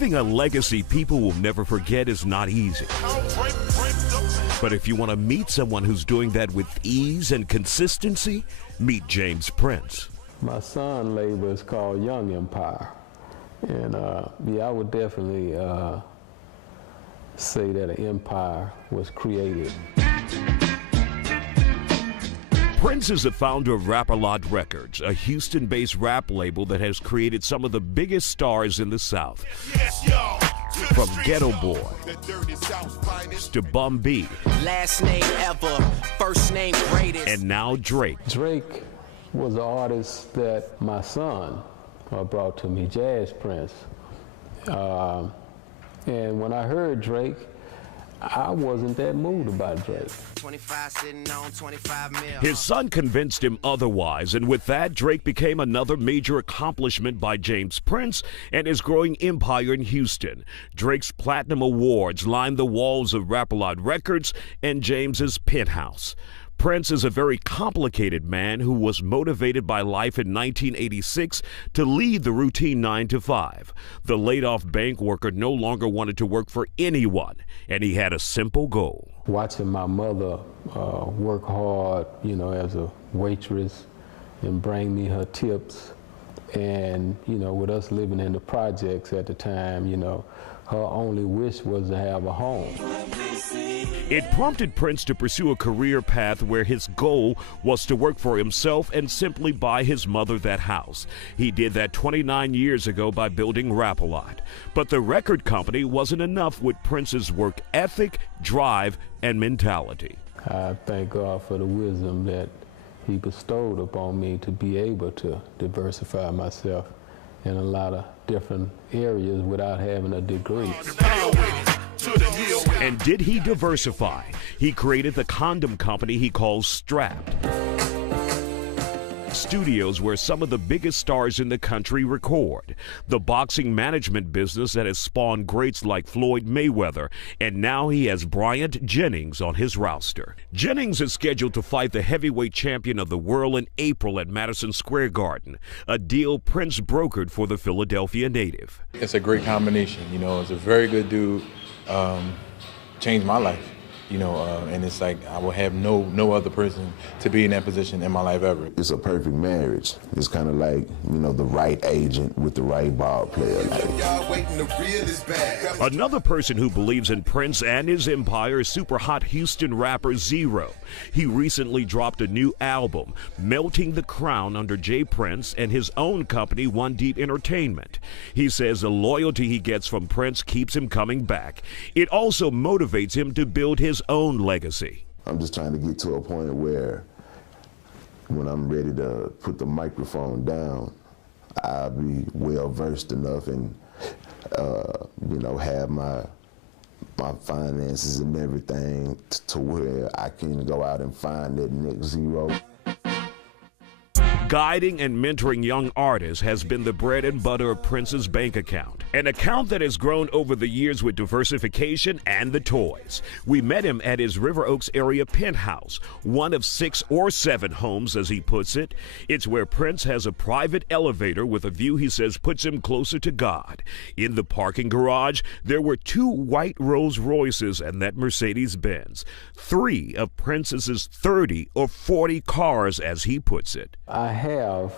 Leaving a legacy people will never forget is not easy. But if you want to meet someone who's doing that with ease and consistency, meet James Prince. My son label is called Young Empire. And yeah, I would definitely say that an empire was created. Prince is the founder of Rap-A-Lot Records, a Houston-based rap label that has created some of the biggest stars in the South. From Ghetto Boy to Bum B, last name ever, first name greatest, and now Drake. Drake was an artist that my son brought to me, Jazz Prince. And when I heard Drake, I wasn't that moved about Drake. 25 sitting on 25 mil. His son convinced him otherwise, and with that, Drake became another major accomplishment by James Prince and his growing empire in Houston. Drake's Platinum Awards lined the walls of Rap-A-Lot Records and James's penthouse. Prince is a very complicated man who was motivated by life in 1986 to leave the routine 9-to-5. The laid-off bank worker no longer wanted to work for anyone, and he had a simple goal. Watching my mother work hard, you know, as a waitress and bring me her tips. And, you know, with us living in the projects at the time, you know, her only wish was to have a home. It prompted Prince to pursue a career path where his goal was to work for himself and simply buy his mother that house. He did that 29 years ago by building Rap-A-Lot. But the record company wasn't enough with Prince's work ethic, drive, and mentality. I thank God for the wisdom that he bestowed upon me to be able to diversify myself in a lot of different areas without having a degree. And did he diversify? He created the condom company he calls Strapped. Studios where some of the biggest stars in the country record. The boxing management business that has spawned greats like Floyd Mayweather, and now he has Bryant Jennings on his roster. Jennings is scheduled to fight the heavyweight champion of the world in April at Madison Square Garden, a deal Prince brokered for the Philadelphia native. It's a great combination, you know, it's a very good dude, changed my life. You know, and it's like I will have no other person to be in that position in my life ever. It's a perfect marriage. It's kind of like, you know, the right agent with the right ball player. Another person who believes in Prince and his empire is super hot Houston rapper Zero. He recently dropped a new album, Melting the Crown, under J. Prince and his own company, One Deep Entertainment. He says the loyalty he gets from Prince keeps him coming back. It also motivates him to build his own legacy. I'm just trying to get to a point where when I'm ready to put the microphone down, I'll be well versed enough and you know, have my finances and everything to where I can go out and find that next Zero. Guiding and mentoring young artists has been the bread and butter of Prince's bank account, an account that has grown over the years with diversification and the toys. We met him at his River Oaks area penthouse, one of 6 or 7 homes, as he puts it. It's where Prince has a private elevator with a view he says puts him closer to God. In the parking garage, there were 2 white Rolls Royces and that Mercedes-Benz, 3 of Prince's 30 or 40 cars, as he puts it. I have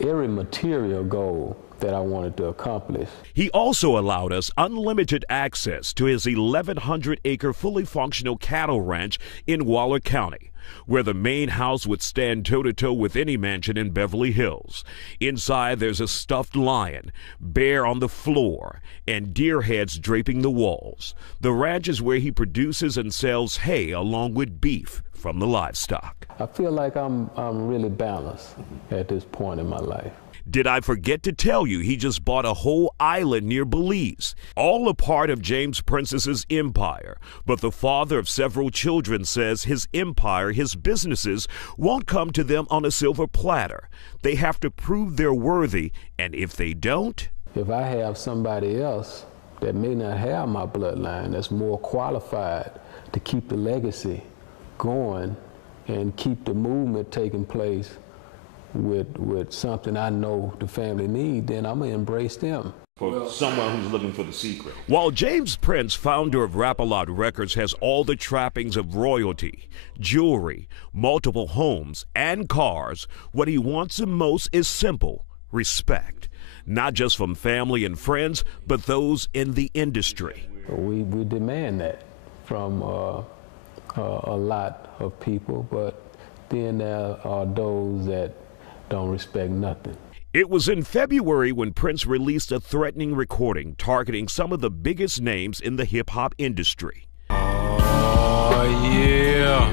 every material goal that I wanted to accomplish. He also allowed us unlimited access to his 1,100-acre fully functional cattle ranch in Waller County, where the main house would stand toe-to-toe with any mansion in Beverly Hills. Inside, there's a stuffed lion, bear on the floor, and deer heads draping the walls. The ranch is where he produces and sells hay along with beef from the livestock. I feel like I'm really balanced at this point in my life. Did I forget to tell you he just bought a whole island near Belize? All a part of James Prince's empire. But the father of several children says his empire, his businesses, won't come to them on a silver platter. They have to prove they're worthy, and if they don't... If I have somebody else that may not have my bloodline that's more qualified to keep the legacy going and keep the movement taking place, with something I know the family need, then I'm gonna embrace them. For someone who's looking for the secret. While James Prince, founder of Rap-A-Lot Records, has all the trappings of royalty, jewelry, multiple homes, and cars, what he wants the most is simple: respect. Not just from family and friends, but those in the industry. We demand that from a lot of people, but then there are those that don't respect nothing. It was in February when Prince released a threatening recording targeting some of the biggest names in the hip-hop industry. Oh, yeah.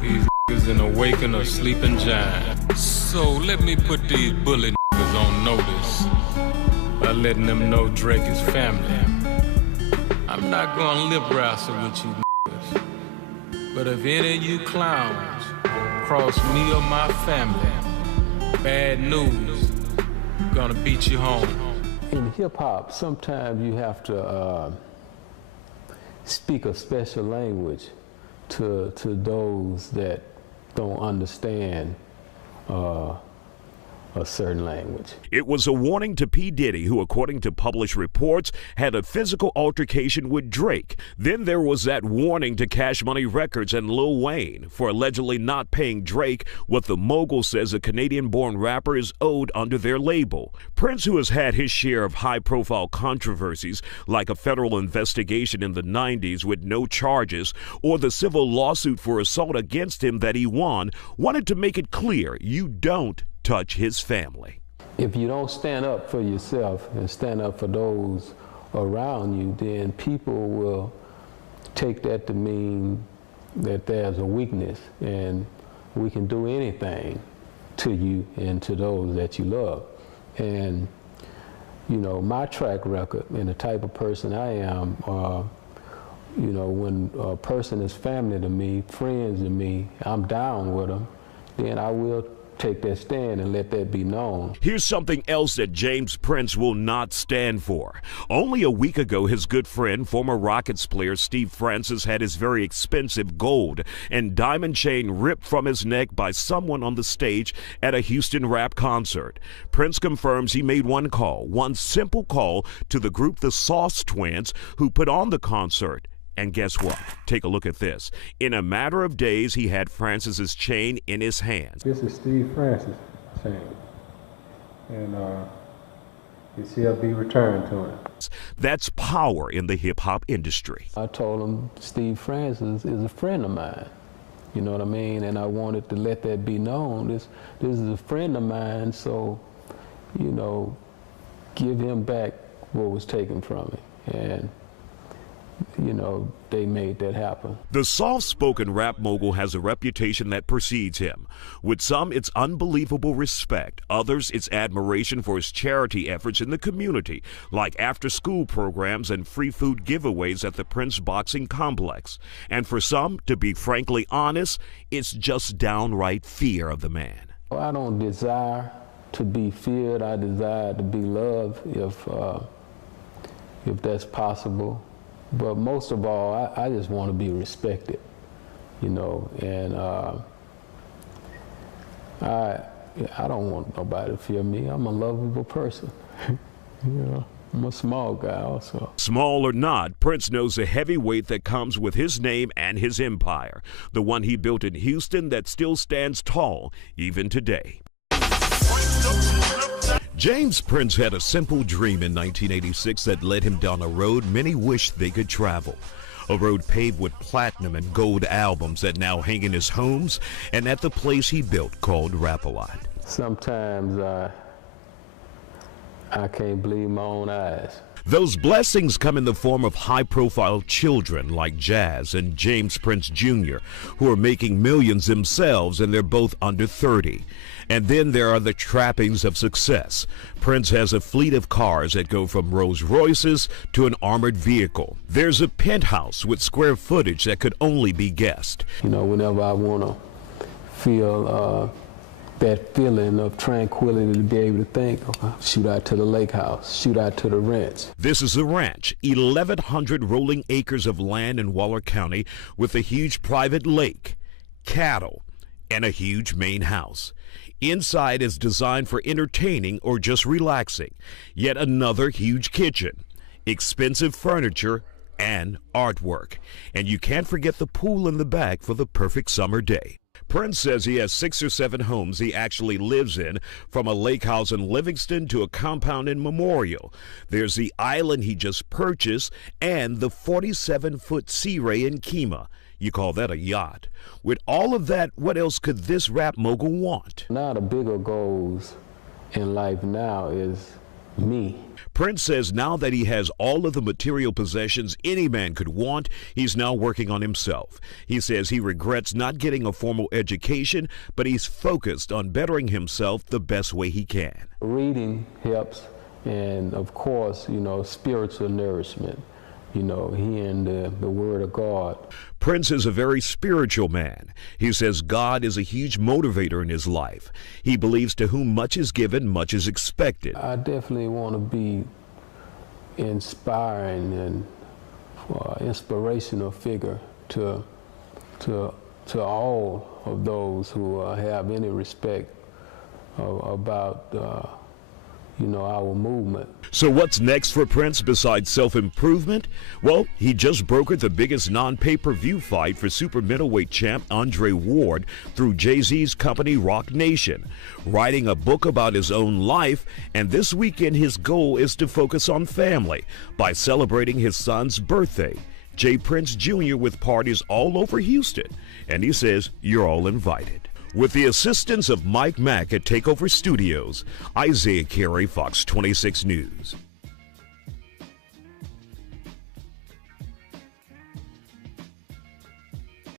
These niggas in a waking or sleeping giant. So let me put these bully niggas on notice by letting them know Drake is family. I'm not gonna lip wrestle with you niggas, but if any of you clowns cross me or my family, bad news, gonna beat you home. In hip-hop, sometimes you have to speak a special language to those that don't understand a certain language. It was a warning to P. Diddy, who, according to published reports, had a physical altercation with Drake. Then there was that warning to Cash Money Records and Lil Wayne for allegedly not paying Drake what the mogul says a Canadian-born rapper is owed under their label. Prince, who has had his share of high-profile controversies, like a federal investigation in the 90s with no charges, or the civil lawsuit for assault against him that he won, wanted to make it clear you don't touch his family. If you don't stand up for yourself and stand up for those around you, then people will take that to mean that there's a weakness and we can do anything to you and to those that you love. And, you know, my track record and the type of person I am, you know, when a person is family to me, friends to me, I'm down with them, then I will take that stand and let that be known. Here's something else that James Prince will not stand for. Only a week ago, his good friend, former Rockets player Steve Francis, had his very expensive gold and diamond chain ripped from his neck by someone on the stage at a Houston rap concert. Prince confirms he made one call, one simple call to the group the Sauce Twins, who put on the concert. And guess what? Take a look at this. In a matter of days, he had Francis's chain in his hands. This is Steve Francis' chain, and it shall be returned to him. That's power in the hip-hop industry. I told him Steve Francis is a friend of mine, you know what I mean? And I wanted to let that be known. This is a friend of mine, so, you know, give him back what was taken from him. And you know, they made that happen. The soft-spoken rap mogul has a reputation that precedes him. With some, it's unbelievable respect. Others, it's admiration for his charity efforts in the community, like after-school programs and free food giveaways at the Prince Boxing Complex. And for some, to be frankly honest, it's just downright fear of the man. I don't desire to be feared. I desire to be loved if that's possible. But most of all, I just want to be respected, you know, and I don't want nobody to fear me. I'm a lovable person, you know. I'm a small guy also. Small or not, Prince knows the heavy weight that comes with his name and his empire, the one he built in Houston that still stands tall even today. James Prince had a simple dream in 1986 that led him down a road many wished they could travel. A road paved with platinum and gold albums that now hang in his homes and at the place he built called Rap-A-Lot. Sometimes I can't believe my own eyes. Those blessings come in the form of high-profile children like Jazz and James Prince Jr., who are making millions themselves, and they're both under 30. And then there are the trappings of success. Prince has a fleet of cars that go from Rolls Royces to an armored vehicle. There's a penthouse with square footage that could only be guessed. You know, whenever I want to feel that feeling of tranquility to be able to think, shoot out to the lake house, shoot out to the ranch. This is the ranch, 1,100 rolling acres of land in Waller County with a huge private lake, cattle, and a huge main house. Inside is designed for entertaining or just relaxing. Yet another huge kitchen, expensive furniture, and artwork. And you can't forget the pool in the back for the perfect summer day. Prince says he has 6 or 7 homes he actually lives in, from a lake house in Livingston to a compound in Memorial. There's the island he just purchased and the 47-foot Sea Ray in Kemah. You call that a yacht. With all of that, what else could this rap mogul want? Now the bigger goals in life now is me. Prince says now that he has all of the material possessions any man could want, he's now working on himself. He says he regrets not getting a formal education, but he's focused on bettering himself the best way he can. Reading helps, and of course, spiritual nourishment. Hearing the word of God. Prince is a very spiritual man. He says God is a huge motivator in his life. He believes to whom much is given, much is expected. I definitely want to be inspiring and inspirational figure to all of those who have any respect about our movement. So what's next for Prince besides self-improvement? Well, he just brokered the biggest non-pay-per-view fight for super middleweight champ Andre Ward through Jay-Z's company Rock Nation, writing a book about his own life, and this weekend his goal is to focus on family by celebrating his son's birthday. Jay Prince Jr. with parties all over Houston, and he says you're all invited. With the assistance of Mike Mack at Takeover Studios, Isaiah Carey, Fox 26 News.